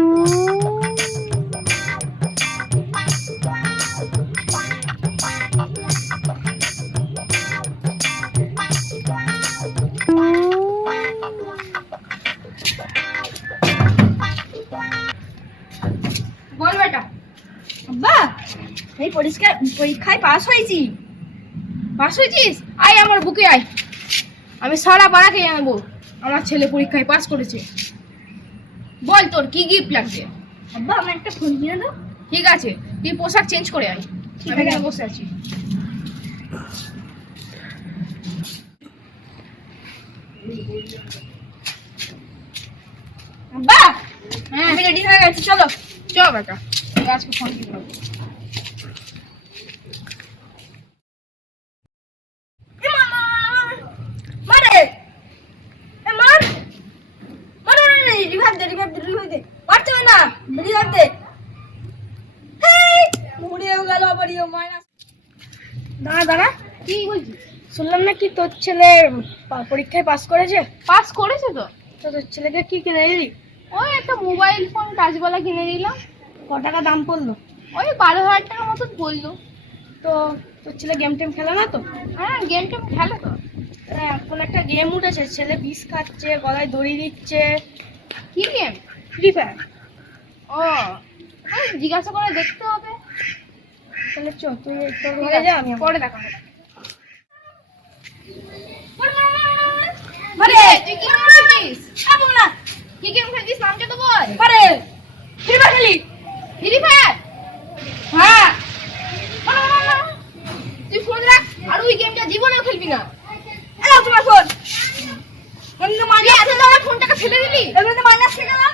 বল বেটা। আব্বা, এই পরীক্ষায় পাস হয়েছি। পাস হয়েছিস? আয় আমার বুকে আয়, আমি সারা পাড়াকে জানাবো আমার ছেলে পরীক্ষায় পাস করেছে। বল তোর কি গিফট লাগবে? আব্বা, আমার একটা ফোন কিনে দাও। ঠিক আছে, তুই পোশাক চেঞ্জ করে আয়, আমি এখানে বসে আছি। আব্বা, হ্যাঁ আমি রেডি হয়ে গেছি, চলো। চল বেটা, আজকে ফোন কিনে দেবো। দাঁড়া, কি বলছিস? শুনলাম নাকি তোর ছেলে পরীক্ষায় পাস করেছে। পাস করেছে তো? তোর ছেলেকে কি কিনে দিলি? ওই একটা মোবাইল ফোন টাচওয়ালা কিনে দিলাম। ক টাকা দাম পড়লো? ওই 12,000 টাকা মতন পড়লো। তো তোর ছেলে গেম টেম খেলে না তো? হ্যাঁ, গেম টেম খেলে তো। এখন একটা গেম উঠেছে, ছেলে বিষ খাচ্ছে, গলায় দড়ি দিচ্ছে। কি গেম? Free fire. ও, জিজ্ঞাসা করে দেখতে হবে। তাহলে চল, তুই তোর ঘরে যা, আমি পরে দেখা হবে। তুই কি খেলছিস? কি গেম খেলছিস? নামটা তো বল। ফ্রি ফায়ার খেলি। Free fire? হ্যাঁ। তুই ফোন রাখ, আর ওই গেমটা জীবনেও খেলবি না। তোমার ফোন ফোনটাকে ফেলে দিলি। মাইনাস খেয়ে গেলাম।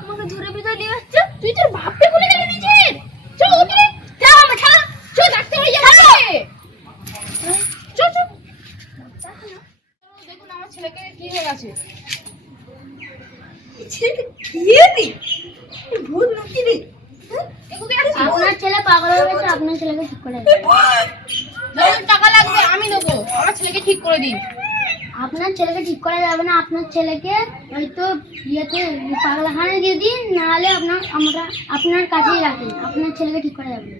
আমাকে ধরে ভিতরে নিয়ে যাচ্ছে। তুই তোর বাপকে বলে গেলি নিজের। চল ওকে খেলা হবে, খেলা। চল ডাকতে হয়ে যাবে। চল চল। দেখুন আমার ছেলেকে কি হয়ে গেছে। ছেলে কি ভূত নাকি রে? আপনার ছেলে পাগল হয়ে গেছে, আপনার ছেলেকে ঠিক করে দিন। যত টাকা লাগবে আমি দেবো, আমার ছেলেকে ঠিক করে দিন। আপনার ছেলেকে ঠিক করা যাবে না, আপনার ছেলেকে হয়তো ইয়েতে পাগলাখানায় দিয়ে দিন, নাহলে আমরা আপনার কাছেই রাখেন, আপনার ছেলেকে ঠিক করা যাবে না।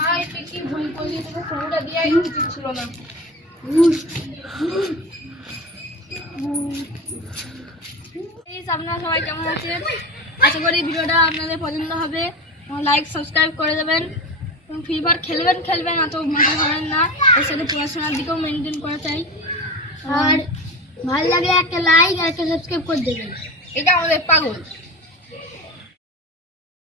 হাই, তুই কি ভুল করলি? তোকে ফোনটা দেওয়াই উচিত ছিল না। আপনারা সবাই কেমন আছেন? আশা করি ভিডিওটা আপনাদের পছন্দ হবে। লাইক সাবস্ক্রাইব করে দেবেন এবং ফ্রি ফায়ার খেলবেন অত মাথা ধরেন না। এর সাথে পড়াশোনার দিকেও মেনটেন করা চাই। আর ভালো লাগলে একটা লাইক আর একটা সাবস্ক্রাইব করে দেবেন। এটা আমাদের পাগল।